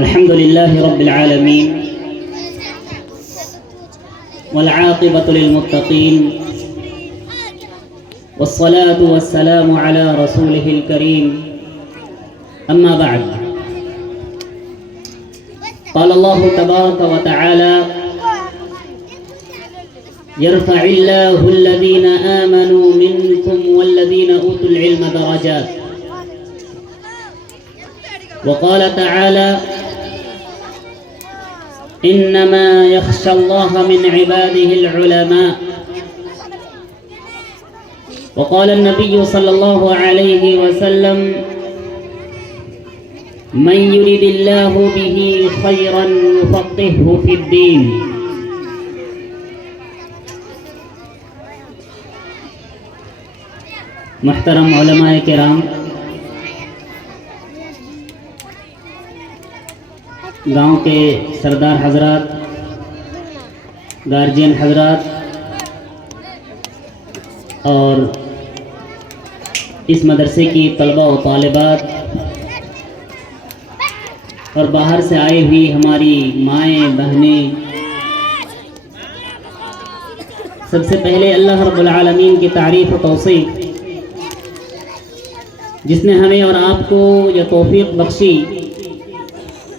الحمد لله رب العالمين والعاقبة للمتقين والصلاة والسلام على رسوله الكريم أما بعد قال الله تبارك وتعالى يرفع الله الذين آمنوا منكم والذين أوتوا العلم درجات وقال تعالى إنما يخشى الله من عباده العلماء وقال النبي صلى الله عليه وسلم من يرد الله به خيرا يفقهه في الدين محترم علماء کرام، گاؤں کے سردار حضرات، گارجین حضرات اور اس مدرسے کی طلبہ و طالبات اور باہر سے آئی ہوئی ہماری مائیں بہنیں، سب سے پہلے اللہ رب العالمین کی تعریف و توصیف جس نے ہمیں اور آپ کو یہ توفیق بخشی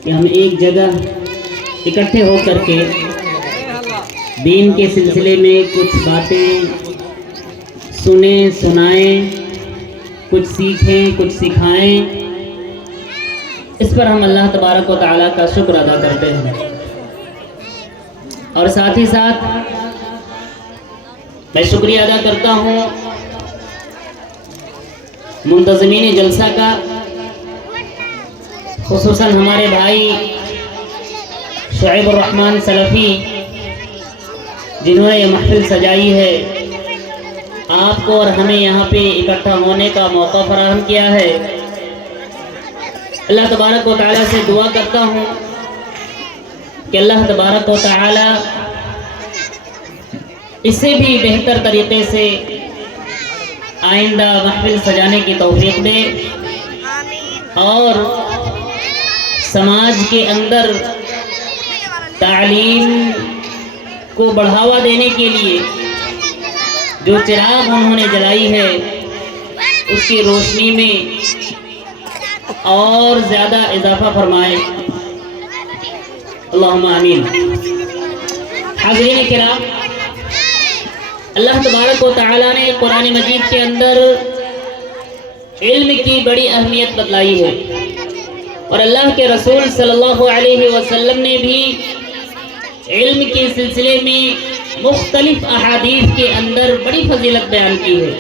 کہ ہم ایک جگہ اکٹھے ہو کر کے دین کے سلسلے میں کچھ باتیں سنیں، سنائیں، کچھ سیکھیں، کچھ سکھائیں، اس پر ہم اللہ تبارک و تعالیٰ کا شکر ادا کرتے ہیں۔ اور ساتھ ہی ساتھ میں شکریہ ادا کرتا ہوں منتظمین جلسہ کا، خصوصاً ہمارے بھائی شعیب الرحمن سلفی جنہوں نے یہ محفل سجائی ہے، آپ کو اور ہمیں یہاں پہ اکٹھا ہونے کا موقع فراہم کیا ہے۔ اللہ تبارک و تعالیٰ سے دعا کرتا ہوں کہ اللہ تبارک و تعالیٰ اس سے بھی بہتر طریقے سے آئندہ محفل سجانے کی توفیق دے اور سماج کے اندر تعلیم کو بڑھاوا دینے کے لیے جو چراغ انہوں نے جلائی ہے اس کی روشنی میں اور زیادہ اضافہ فرمائے، اللہم آمین۔ حاضرین کرام، اللہ تبارک و تعالیٰ نے قرآن مجید کے اندر علم کی بڑی اہمیت بتلائی ہے، اور اللہ کے رسول صلی اللہ علیہ وسلم نے بھی علم کے سلسلے میں مختلف احادیث کے اندر بڑی فضیلت بیان کی ہے۔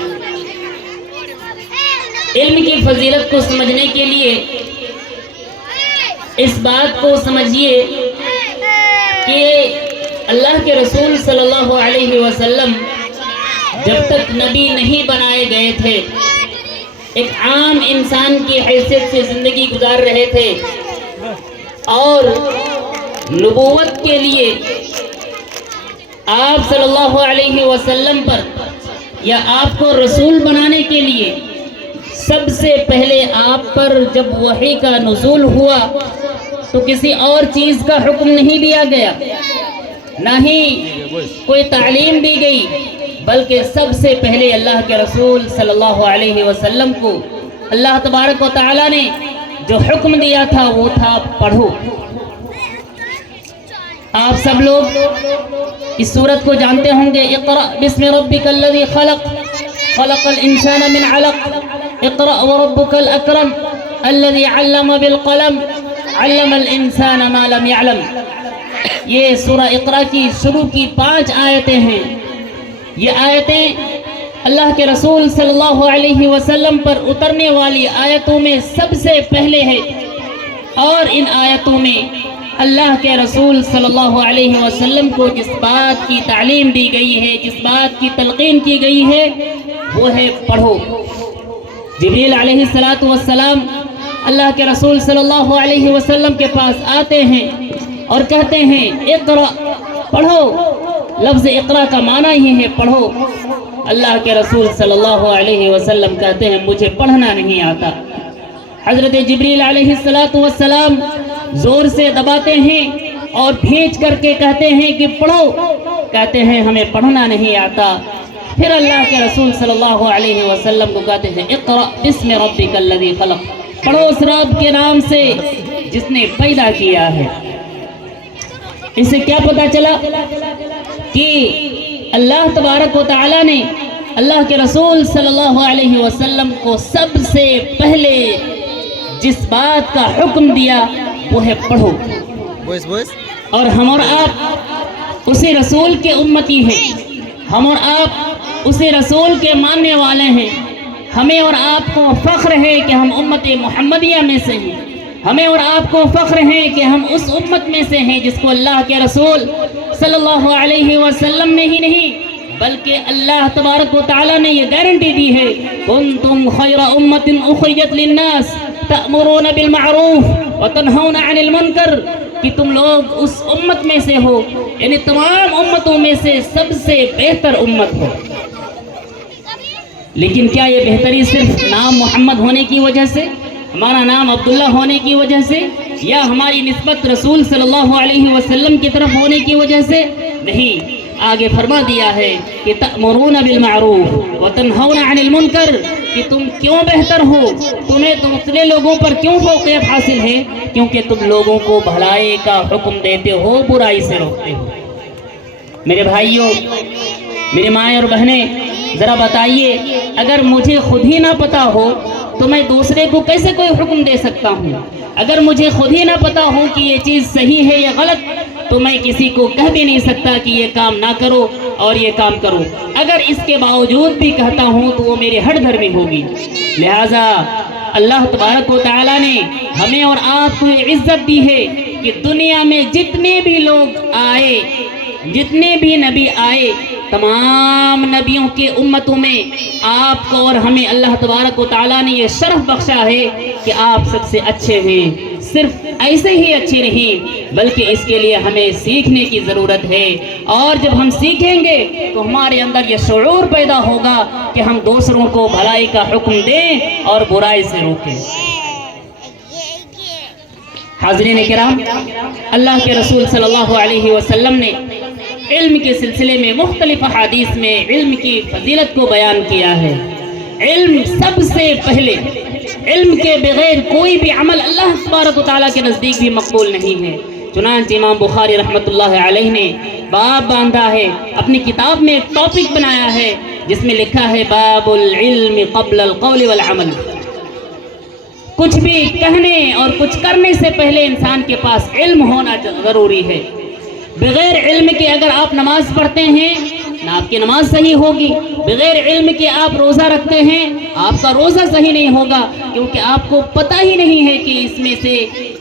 علم کی فضیلت کو سمجھنے کے لیے اس بات کو سمجھیے کہ اللہ کے رسول صلی اللہ علیہ وسلم جب تک نبی نہیں بنائے گئے تھے، ایک عام انسان کی حیثیت سے زندگی گزار رہے تھے، اور نبوت کے لیے آپ صلی اللہ علیہ وسلم پر یا آپ کو رسول بنانے کے لیے سب سے پہلے آپ پر جب وحی کا نزول ہوا تو کسی اور چیز کا حکم نہیں دیا گیا، نہ ہی کوئی تعلیم دی گئی، بلکہ سب سے پہلے اللہ کے رسول صلی اللہ علیہ وسلم کو اللہ تبارک و تعالیٰ نے جو حکم دیا تھا وہ تھا پڑھو۔ آپ سب لوگ اس سورت کو جانتے ہوں گے، اقرأ بسم ربک الذی خلق خلق الانسان من علق اقرأ وربک الاکرم الذی علم بالقلم علم الانسان ما لم يعلم۔ یہ سورہ اقرأ کی شروع کی 5 آیتیں ہیں۔ یہ آیتیں اللہ کے رسول صلی اللہ علیہ وسلم پر اترنے والی آیتوں میں سب سے پہلے ہے، اور ان آیتوں میں اللہ کے رسول صلی اللہ علیہ وسلم کو جس بات کی تعلیم دی گئی ہے، جس بات کی تلقین کی گئی ہے، وہ ہے پڑھو۔ جبریل علیہ السلام اللہ کے رسول صلی اللہ علیہ وسلم کے پاس آتے ہیں اور کہتے ہیں اقرأ، پڑھو۔ لفظ اقرأ کا معنی ہی ہے پڑھو۔ اللہ کے رسول صلی اللہ علیہ وسلم کہتے ہیں مجھے پڑھنا نہیں آتا۔ حضرت جبریل علیہ السلام زور سے دباتے ہیں اور کھینچ کر کے کہتے ہیں کہ پڑھو، کہتے ہیں ہمیں پڑھنا نہیں آتا۔ پھر اللہ کے رسول صلی اللہ علیہ وسلم کو کہتے ہیں اقرأ بسم ربک الذی خلق، پڑھو اس رب کے نام سے جس نے پیدا کیا ہے۔ اس سے کیا پتہ چلا کہ اللہ تبارک و تعالی نے اللہ کے رسول صلی اللہ علیہ وسلم کو سب سے پہلے جس بات کا حکم دیا وہ ہے پڑھو۔ اور ہم اور آپ اسی رسول کے امتی ہیں، ہم اور آپ اسی رسول کے ماننے والے ہیں۔ ہمیں اور آپ کو فخر ہے کہ ہم امت محمدیہ میں سے ہیں، ہمیں اور آپ کو فخر ہے کہ ہم اس امت میں سے ہیں جس کو اللہ کے رسول صلی اللہ علیہ وسلم نے ہی نہیں بلکہ اللہ تبارک و تعالیٰ نے یہ گارنٹی دی ہے، کنتم خیر امت اخرجت للناس تأمرون بالمعروف وتنہون عن المنکر، کہ تم لوگ اس امت میں سے ہو، یعنی تمام امتوں میں سے سب سے بہتر امت ہو۔ لیکن کیا یہ بہتری صرف نام محمد ہونے کی وجہ سے، ہمارا نام عبداللہ ہونے کی وجہ سے، یا ہماری نسبت رسول صلی اللہ علیہ وسلم کی طرف ہونے کی وجہ سے؟ نہیں، آگے فرما دیا ہے کہ تأمرون بالمعروف وتنہون عن المنکر، کہ تم کیوں بہتر ہو، تمہیں دوسرے لوگوں پر کیوں فوقیت حاصل ہے؟ کیونکہ تم لوگوں کو بھلائی کا حکم دیتے ہو، برائی سے روکتے ہو۔ میرے بھائیوں، میرے مائیں اور بہنیں، ذرا بتائیے، اگر مجھے خود ہی نہ پتا ہو تو میں دوسرے کو کیسے کوئی حکم دے سکتا ہوں؟ اگر مجھے خود ہی نہ پتا ہو کہ یہ چیز صحیح ہے یا غلط تو میں کسی کو کہہ بھی نہیں سکتا کہ یہ کام نہ کرو اور یہ کام کرو۔ اگر اس کے باوجود بھی کہتا ہوں تو وہ میرے ہٹ دھرمی ہوگی۔ لہٰذا اللہ تبارک و تعالیٰ نے ہمیں اور آپ کو یہ عزت دی ہے کہ دنیا میں جتنے بھی لوگ آئے، جتنے بھی نبی آئے، تمام نبیوں کے امتوں میں آپ کو اور ہمیں اللہ تبارک و تعالیٰ نے یہ شرف بخشا ہے کہ آپ سب سے اچھے ہیں۔ صرف ایسے ہی اچھے نہیں بلکہ اس کے لیے ہمیں سیکھنے کی ضرورت ہے، اور جب ہم سیکھیں گے تو ہمارے اندر یہ شعور پیدا ہوگا کہ ہم دوسروں کو بھلائی کا حکم دیں اور برائی سے روکیں۔ حاضرین کرام، اللہ کے رسول صلی اللہ علیہ وسلم نے علم کے سلسلے میں مختلف احادیث میں علم کی فضیلت کو بیان کیا ہے۔ علم سب سے پہلے، علم کے بغیر کوئی بھی عمل اللہ تبارک و تعالیٰ کے نزدیک بھی مقبول نہیں ہے۔ چنانچہ امام بخاری رحمۃ اللہ علیہ نے باب باندھا ہے، اپنی کتاب میں ایک ٹاپک بنایا ہے جس میں لکھا ہے باب العلم قبل القول والعمل۔ کچھ بھی کہنے اور کچھ کرنے سے پہلے انسان کے پاس علم ہونا ضروری ہے۔ بغیر علم کے اگر آپ نماز پڑھتے ہیں نہ آپ کی نماز صحیح ہوگی، بغیر علم کے آپ روزہ رکھتے ہیں آپ کا روزہ صحیح نہیں ہوگا، کیونکہ آپ کو پتہ ہی نہیں ہے کہ اس میں سے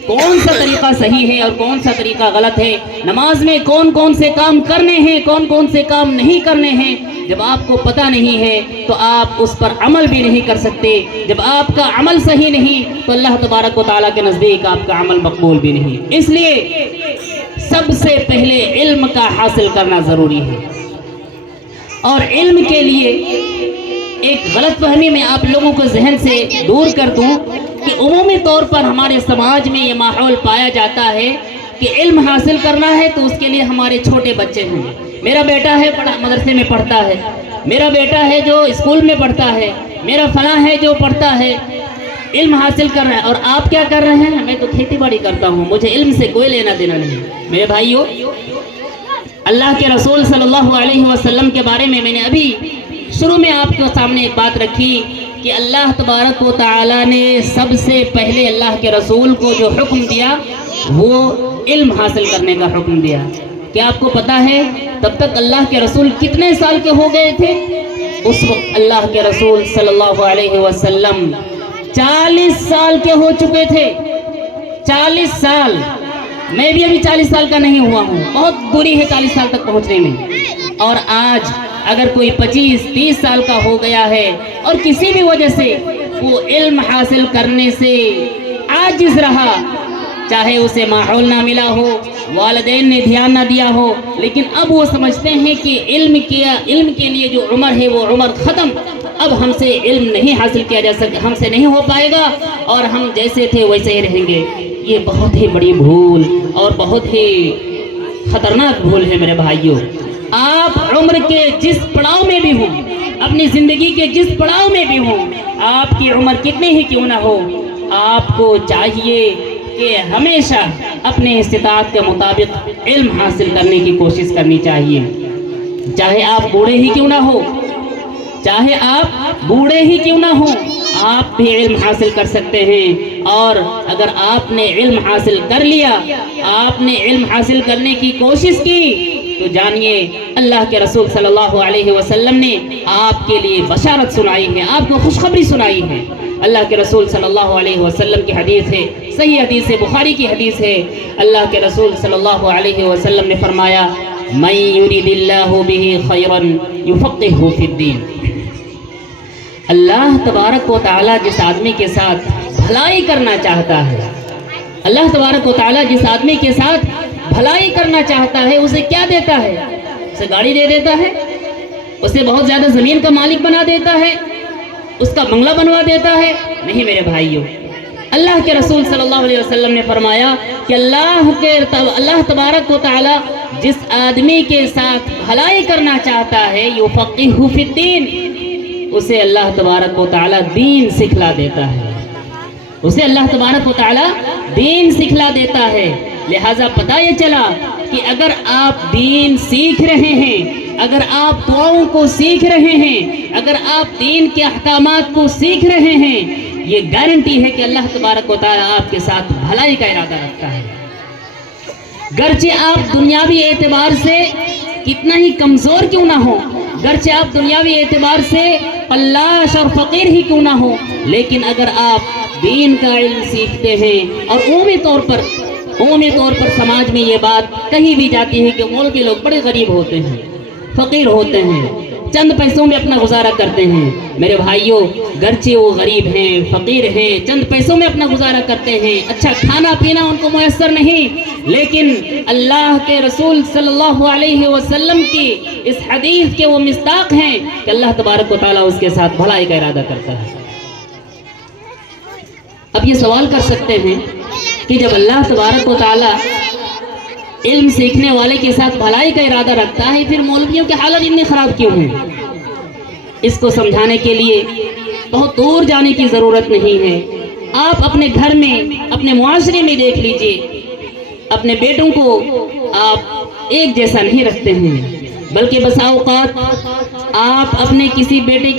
کون سا طریقہ صحیح ہے اور کون سا طریقہ غلط ہے، نماز میں کون کون سے کام کرنے ہیں، کون کون سے کام نہیں کرنے ہیں۔ جب آپ کو پتہ نہیں ہے تو آپ اس پر عمل بھی نہیں کر سکتے۔ جب آپ کا عمل صحیح نہیں تو اللہ تبارک و تعالیٰ کے نزدیک آپ کا عمل مقبول بھی نہیں۔ اس لیے سب سے پہلے علم کا حاصل کرنا ضروری ہے۔ اور علم کے لیے ایک غلط فہمی میں آپ لوگوں کو ذہن سے دور کر دوں کہ عمومی طور پر ہمارے سماج میں یہ ماحول پایا جاتا ہے کہ علم حاصل کرنا ہے تو اس کے لیے ہمارے چھوٹے بچے ہیں، میرا بیٹا ہے مدرسے میں پڑھتا ہے، میرا بیٹا ہے جو اسکول میں پڑھتا ہے، میرا فلاں ہے جو پڑھتا ہے، علم حاصل کر رہا ہے۔ اور آپ کیا کر رہے ہیں؟ میں تو کھیتی باڑی کرتا ہوں، مجھے علم سے کوئی لینا دینا نہیں۔ میرے بھائیوں، اللہ کے رسول صلی اللہ علیہ وسلم کے بارے میں نے ابھی شروع میں آپ کے سامنے ایک بات رکھی کہ اللہ تبارک و تعالیٰ نے سب سے پہلے اللہ کے رسول کو جو حکم دیا وہ علم حاصل کرنے کا حکم دیا۔ کیا آپ کو پتہ ہے تب تک اللہ کے رسول کتنے سال کے ہو گئے تھے؟ اس وقت اللہ کے رسول صلی اللہ علیہ وسلم 40 سال کے ہو چکے تھے۔ 40 سال، میں بھی ابھی 40 سال کا نہیں ہوا ہوں، بہت دوری ہے 40 سال تک پہنچنے میں۔ اور آج اگر کوئی 25-30 سال کا ہو گیا ہے اور کسی بھی وجہ سے وہ علم حاصل کرنے سے عاجز رہا، چاہے اسے ماحول نہ ملا ہو، والدین نے دھیان نہ دیا ہو، لیکن اب وہ سمجھتے ہیں کہ علم کے لیے جو عمر ہے وہ عمر ختم، اب ہم سے علم نہیں حاصل کیا جا سکتا، ہم سے نہیں ہو پائے گا اور ہم جیسے تھے ویسے ہی رہیں گے۔ یہ بہت ہی بڑی بھول اور بہت ہی خطرناک بھول ہے میرے بھائیوں۔ آپ عمر کے جس پڑاؤ میں بھی ہوں، اپنی زندگی کے جس پڑاؤ میں بھی ہوں، آپ کی عمر کتنی ہی کیوں نہ ہو، آپ کو چاہیے کہ ہمیشہ اپنے استطاعت کے مطابق علم حاصل کرنے کی کوشش کرنی چاہیے۔ چاہے آپ بوڑھے ہی کیوں نہ ہو، چاہے آپ بوڑھے ہی کیوں نہ ہوں، آپ بھی علم حاصل کر سکتے ہیں۔ اور اگر آپ نے علم حاصل کر لیا، آپ نے علم حاصل کرنے کی کوشش کی، تو جانیے اللہ کے رسول صلی اللہ علیہ وسلم نے آپ کے لیے بشارت سنائی ہے، آپ کو خوشخبری سنائی ہے۔ اللہ کے رسول صلی اللہ علیہ وسلم کی حدیث ہے، صحیح حدیث ہے، بخاری کی حدیث ہے۔ اللہ کے رسول صلی اللہ علیہ وسلم نے فرمایا، من یرید اللہ بہ خیرا یفقہہ فی الدین۔ اللہ تبارک و تعالیٰ جس آدمی کے ساتھ بھلائی کرنا چاہتا ہے، اللہ تبارک و تعالیٰ جس آدمی کے ساتھ بھلائی کرنا چاہتا ہے، اسے کیا دیتا ہے؟ اسے گاڑی دے دیتا ہے، اسے بہت زیادہ زمین کا مالک بنا دیتا ہے، اس کا بنگلہ بنوا دیتا ہے؟ نہیں میرے بھائیوں، اللہ کے رسول صلی اللہ علیہ وسلم نے فرمایا کہ اللہ تبارک و تعالیٰ جس آدمی کے ساتھ بھلائی کرنا چاہتا ہے، یفقہہ فی الدین، اسے اللہ تبارک و تعالیٰ دین سکھلا دیتا ہے، اسے اللہ تبارک و تعالیٰ دین سکھلا دیتا ہے۔ لہٰذا پتہ یہ چلا کہ اگر آپ دین سیکھ رہے ہیں، اگر آپ دعاؤں کو سیکھ رہے ہیں، اگر آپ دین کے احکامات کو سیکھ رہے ہیں، یہ گارنٹی ہے کہ اللہ تبارک و تعالیٰ آپ کے ساتھ بھلائی کا ارادہ رکھتا ہے۔ گرچہ آپ دنیاوی اعتبار سے کتنا ہی کمزور کیوں نہ ہو، گرچہ آپ دنیاوی اعتبار سے پلاش اور فقیر ہی کیوں نہ ہو، لیکن اگر آپ دین کا علم سیکھتے ہیں، اور عمومی طور پر سماج میں یہ بات کہی بھی جاتی ہے کہ مولوی لوگ بڑے غریب ہوتے ہیں، فقیر ہوتے ہیں، چند پیسوں میں اپنا گزارا کرتے ہیں۔ میرے بھائیوں، گرچہ وہ غریب ہیں، فقیر ہیں، چند پیسوں میں اپنا گزارا کرتے ہیں، اچھا کھانا پینا ان کو میسر نہیں، لیکن اللہ کے رسول صلی اللہ علیہ وسلم کی اس حدیث کے وہ مصداق ہیں کہ اللہ تبارک و تعالیٰ اس کے ساتھ بھلائی کا ارادہ کرتا ہے۔ اب یہ سوال کر سکتے ہیں کہ جب اللہ تبارک و تعالیٰ علم سیکھنے والے کے ساتھ بھلائی کا ارادہ رکھتا ہے، پھر مولویوں کی حالت اتنی خراب کیوں ہے؟ اس کو سمجھانے کے لیے بہت دور جانے کی ضرورت نہیں ہے۔ آپ اپنے گھر میں، اپنے معاشرے میں دیکھ لیجئے، اپنے بیٹوں کو آپ ایک جیسا نہیں رکھتے ہیں، بلکہ بسا اوقات آپ اپنے کسی بیٹے